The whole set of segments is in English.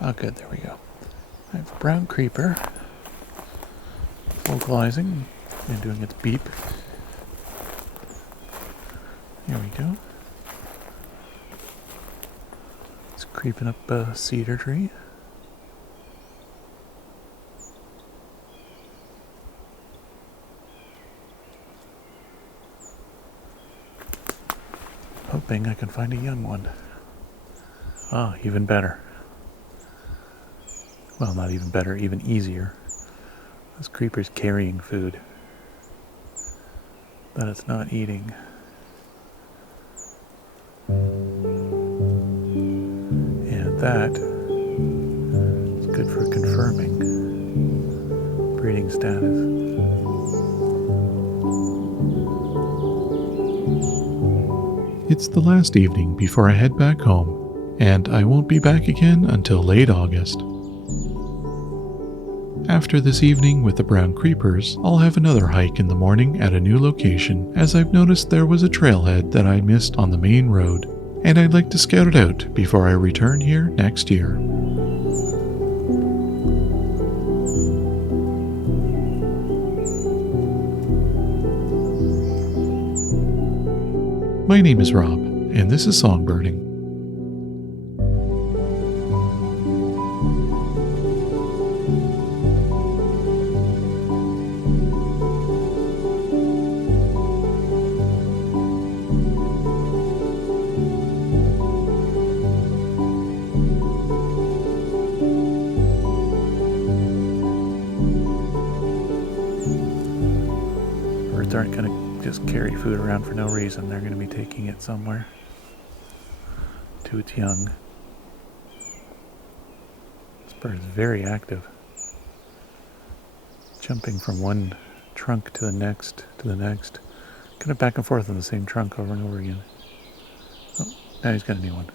Oh, good. There we go. I have a brown creeper vocalizing and doing its beep. Here we go. It's creeping up a cedar tree. Hoping I can find a young one. Ah, even better. Well, not even better, even easier. This creeper's carrying food that it's not eating. And that is good for confirming breeding status. It's the last evening before I head back home, and I won't be back again until late August. After this evening with the brown creepers, I'll have another hike in the morning at a new location, as I've noticed there was a trailhead that I missed on the main road, and I'd like to scout it out before I return here next year. My name is Rob, and this is Songbirding. Birds aren't going to just carry food around for no reason. They're going to be taking it somewhere to its young. This bird is very active. Jumping from one trunk to the next, kind of back and forth on the same trunk over and over again. Oh, now he's got a new one.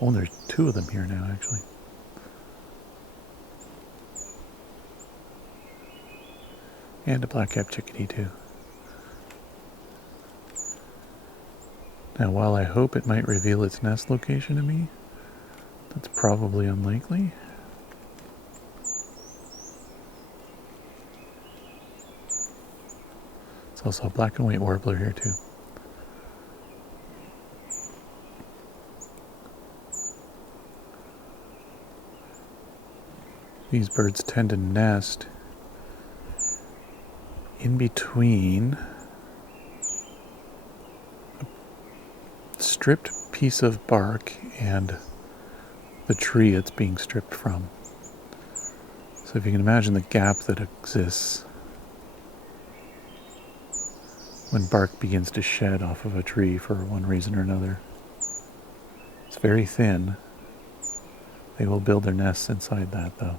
Oh, there's two of them here now, actually. And a black-capped chickadee, too. Now, while I hope it might reveal its nest location to me, that's probably unlikely. There's also a black and white warbler here, too. These birds tend to nest in between a stripped piece of bark and the tree it's being stripped from. So if you can imagine the gap that exists when bark begins to shed off of a tree for one reason or another. It's very thin. They will build their nests inside that, though.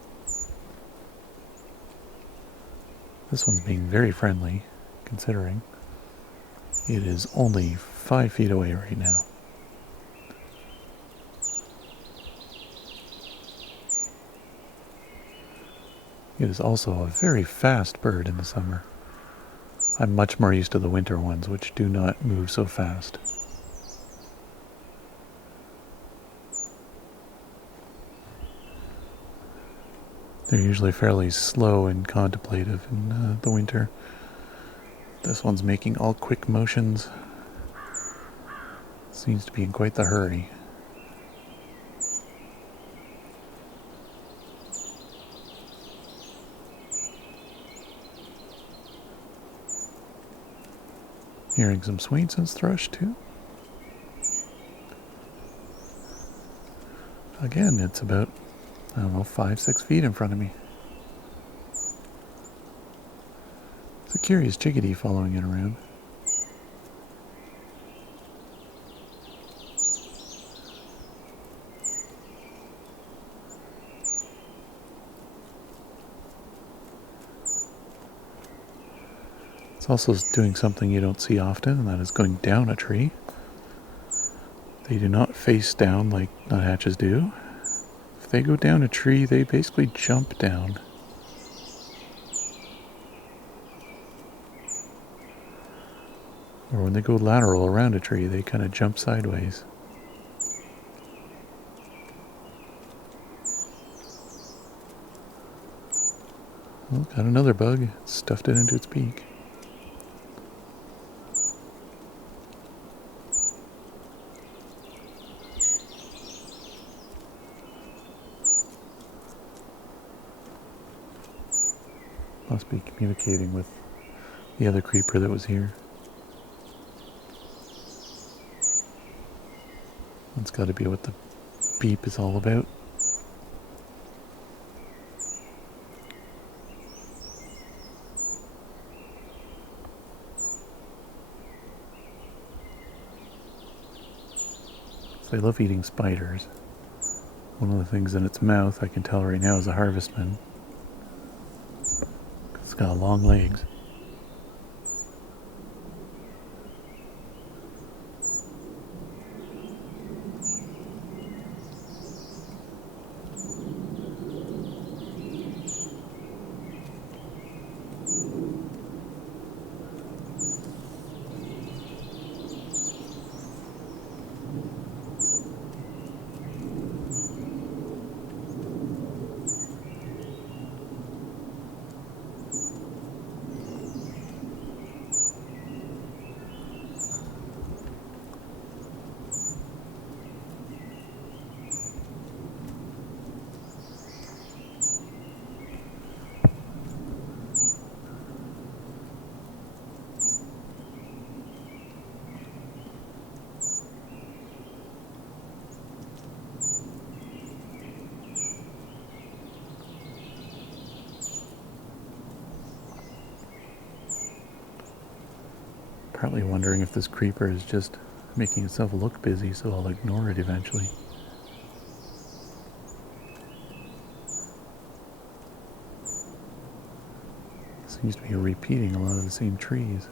This one's being very friendly, considering it is only 5 feet away right now. It is also a very fast bird in the summer. I'm much more used to the winter ones, which do not move so fast. They're usually fairly slow and contemplative in the winter. This one's making all quick motions. Seems to be in quite the hurry. Hearing some Swainson's thrush too. Again, it's about, 5-6 feet in front of me. It's a curious chickadee following it around. It's also doing something you don't see often, and that is going down a tree. They do not face down like nuthatches do. If they go down a tree, they basically jump down. Or when they go lateral around a tree, they kind of jump sideways. Well, got another bug. Stuffed it into its beak. Must be communicating with the other creeper that was here. That's got to be what the beep is all about. So they love eating spiders. One of the things in its mouth I can tell right now is a harvestman. It's got long legs. Partly wondering if this creeper is just making itself look busy, so I'll ignore it eventually. Seems to be repeating a lot of the same trees.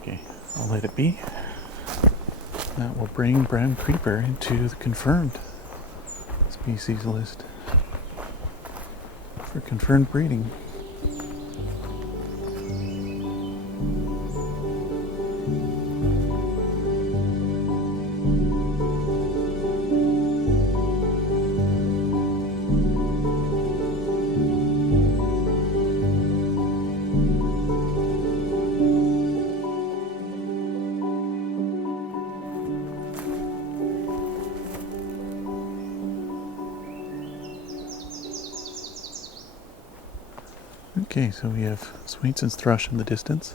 Okay, I'll let it be. That will bring brown creeper into the confirmed species list for confirmed breeding. Okay, so we have Swainson's thrush in the distance.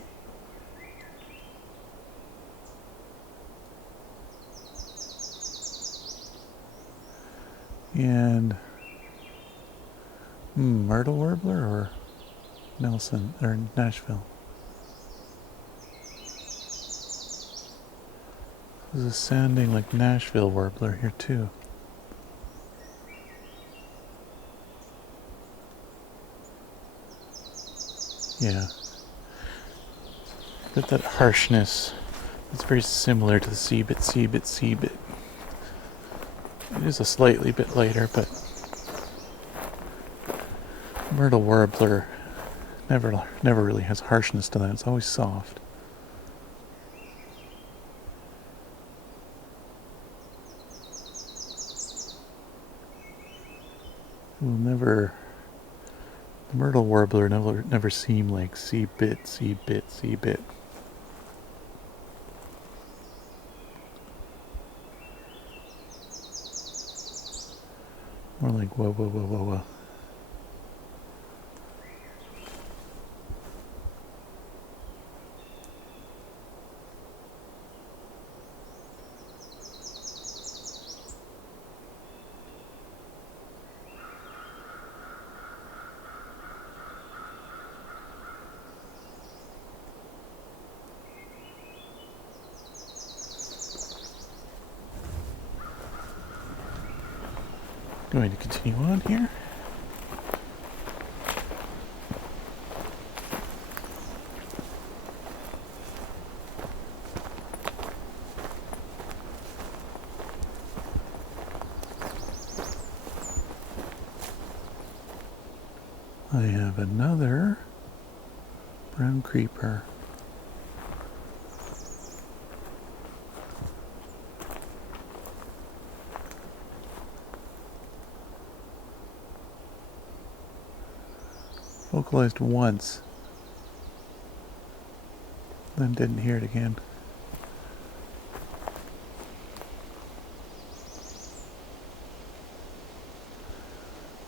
And Myrtle Warbler or Nelson or Nashville. This is sounding like Nashville Warbler here too. Yeah. Got that harshness. It's very similar to the C-bit. It is a slightly bit lighter, but Myrtle Warbler never really has harshness to that. It's always soft. It will never. The Myrtle Warbler never seemed like C-bit. More like whoa. Going to continue on here. I have another brown creeper. Vocalized once, then didn't hear it again.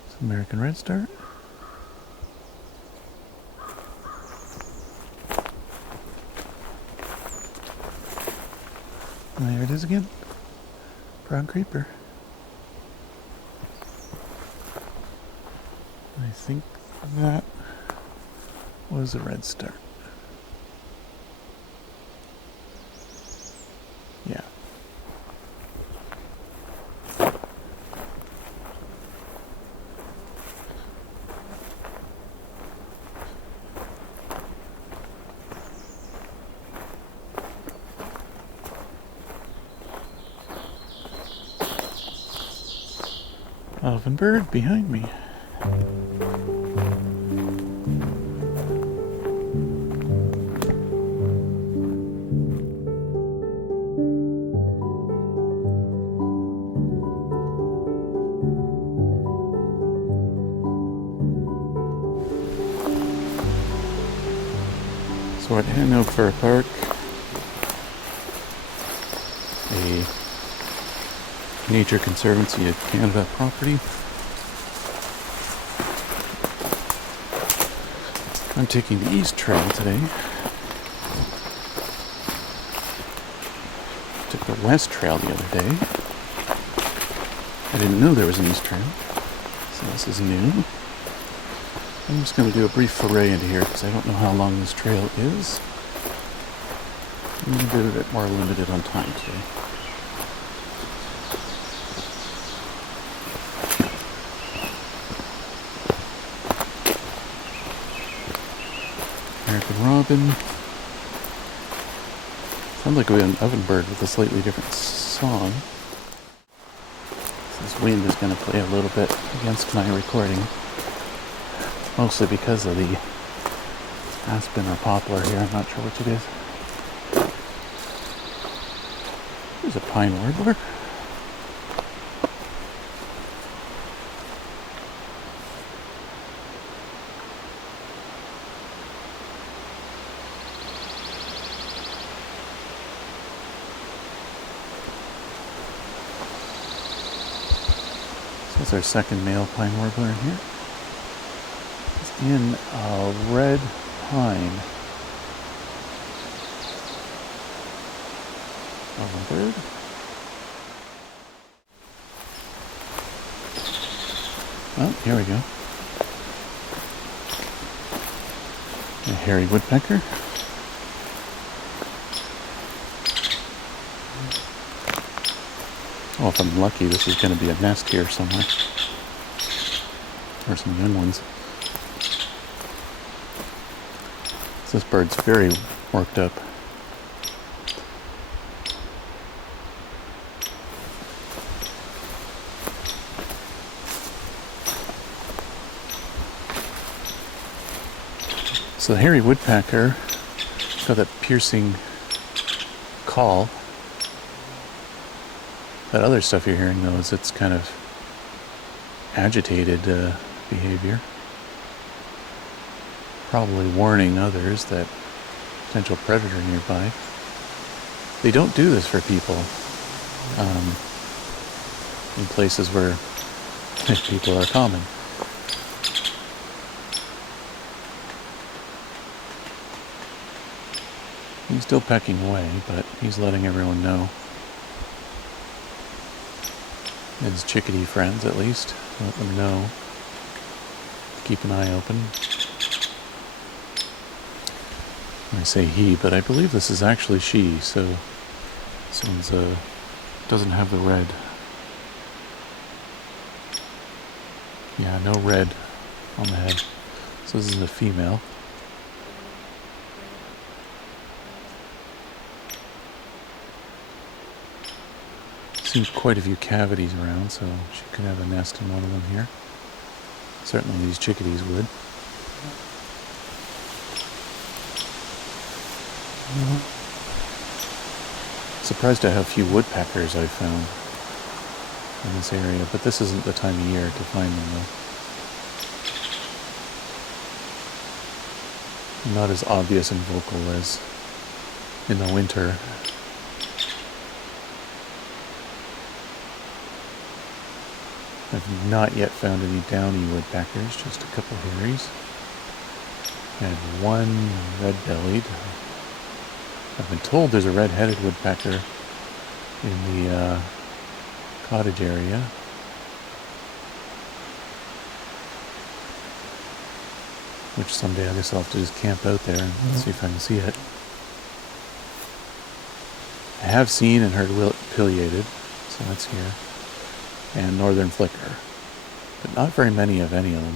It's American redstart. And there it is again. Brown creeper. I think that was a redstart. Yeah. Ovenbird behind me. So at Hanover Park, a Nature Conservancy of Canada property, I'm taking the East Trail today. Took the West Trail the other day. I didn't know there was an East Trail, so this is new. I'm just going to do a brief foray into here because I don't know how long this trail is. I'm going to be a bit more limited on time today. American robin. Sounds like an ovenbird with a slightly different song. This wind is going to play a little bit against my recording. Mostly because of the aspen or poplar here, I'm not sure which it is. There's a pine warbler. So that's our second male pine warbler in here. In a red pine. Ovenbird. Oh, here we go. A hairy woodpecker. Oh, if I'm lucky, this is going to be a nest here somewhere. Or some young ones. This bird's very worked up. So the hairy woodpecker got that piercing call. That other stuff you're hearing though is its kind of agitated behavior. Probably warning others that potential predator nearby. They don't do this for people in places where people are common. He's still pecking away, but he's letting everyone know. His chickadee friends, at least, let them know. Keep an eye open. I say he, but I believe this is actually she, so this one's doesn't have the red. Yeah, no red on the head. So this is a female. Seems quite a few cavities around, so she could have a nest in one of them here. Certainly these chickadees would. Surprised at how few woodpeckers I've found in this area, but this isn't the time of year to find them though. Not as obvious and vocal as in the winter. I've not yet found any downy woodpeckers, just a couple hairies. And one red-bellied. I've been told there's a red-headed woodpecker in the cottage area. Which someday I guess I'll have to just camp out there and see if I can see it. I have seen and heard pileated, so that's here. And northern flicker. But not very many of any of them.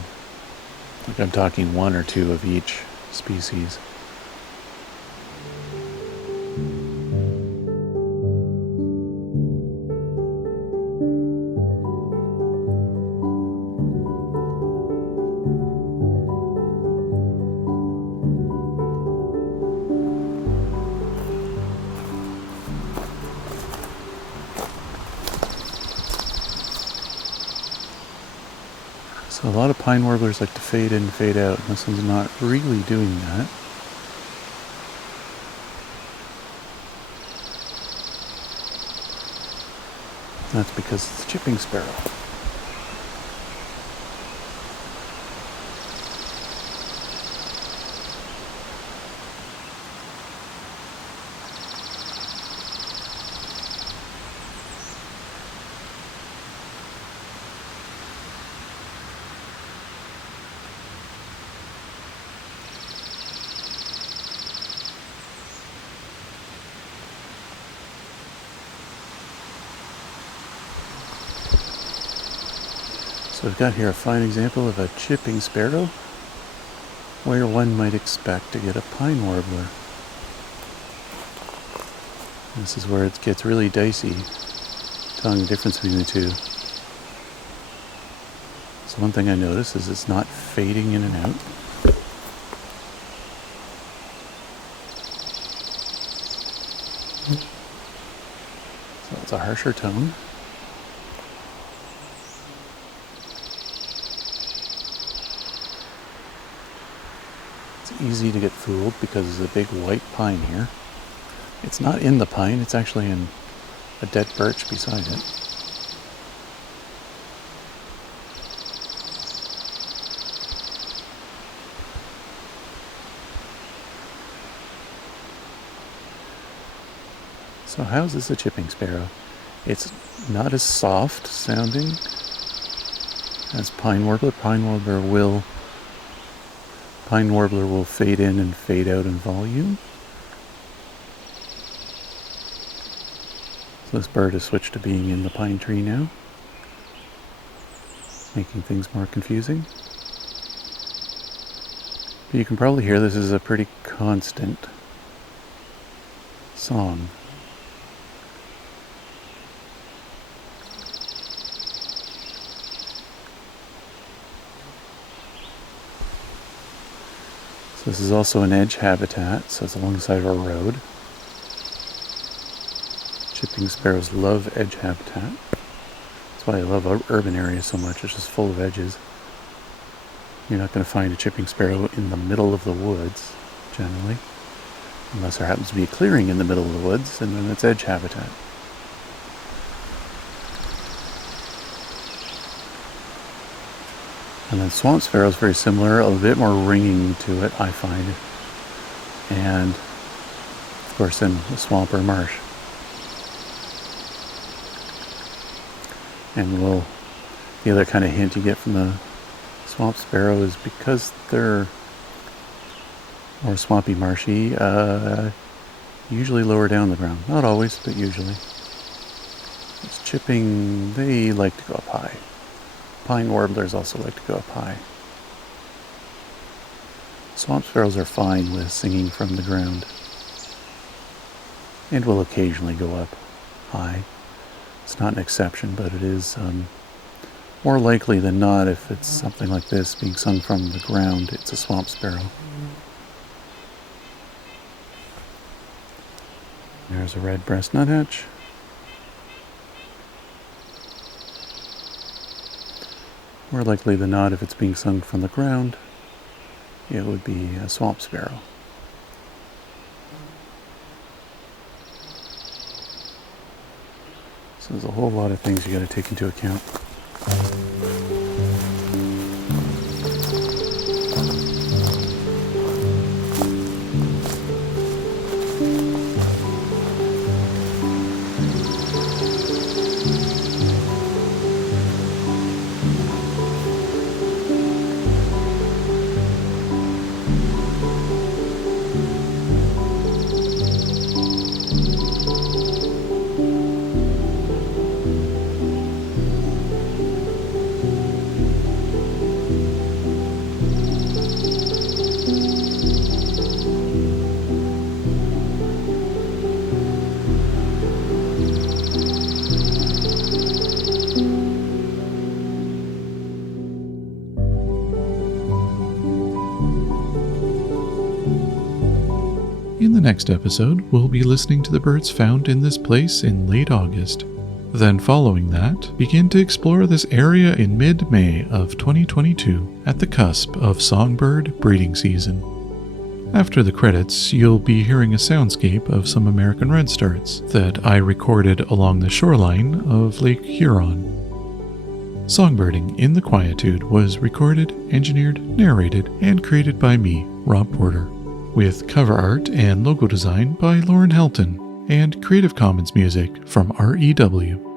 Like I'm talking one or two of each species. So a lot of pine warblers like to fade in and fade out, and this one's not really doing that. That's because it's a chipping sparrow. So we've got here a fine example of a chipping sparrow, where one might expect to get a pine warbler. This is where it gets really dicey, telling the difference between the two. So one thing I notice is it's not fading in and out. So it's a harsher tone. It's easy to get fooled because there's a big white pine here. It's not in the pine, it's actually in a dead birch beside it. So how's this a chipping sparrow? It's not as soft sounding as pine warbler. Pine warbler will fade in and fade out in volume. So this bird has switched to being in the pine tree now, making things more confusing. But you can probably hear this is a pretty constant song. This is also an edge habitat, so it's alongside of a road. Chipping sparrows love edge habitat. That's why I love urban areas so much. It's just full of edges. You're not going to find a chipping sparrow in the middle of the woods, generally. Unless there happens to be a clearing in the middle of the woods, and then it's edge habitat. And then swamp sparrow is very similar, a bit more ringing to it, I find. And, of course, in the swamp or marsh. And the other kind of hint you get from the swamp sparrow is because they're more swampy, marshy, usually lower down the ground. Not always, but usually. It's chipping, they like to go up high. Pine warblers also like to go up high. Swamp sparrows are fine with singing from the ground and will occasionally go up high. It's not an exception, but it is more likely than not, if it's something like this being sung from the ground, it's a swamp sparrow. There's a red breast nuthatch. More likely than not, if it's being sung from the ground, it would be a swamp sparrow. So there's a whole lot of things you got to take into account. In the next episode, we'll be listening to the birds found in this place in late August. Then following that, begin to explore this area in mid-May of 2022 at the cusp of songbird breeding season. After the credits, you'll be hearing a soundscape of some American redstarts that I recorded along the shoreline of Lake Huron. Songbirding in the Quietude was recorded, engineered, narrated, and created by me, Rob Porter, with cover art and logo design by Lauren Helton, and Creative Commons music from REW.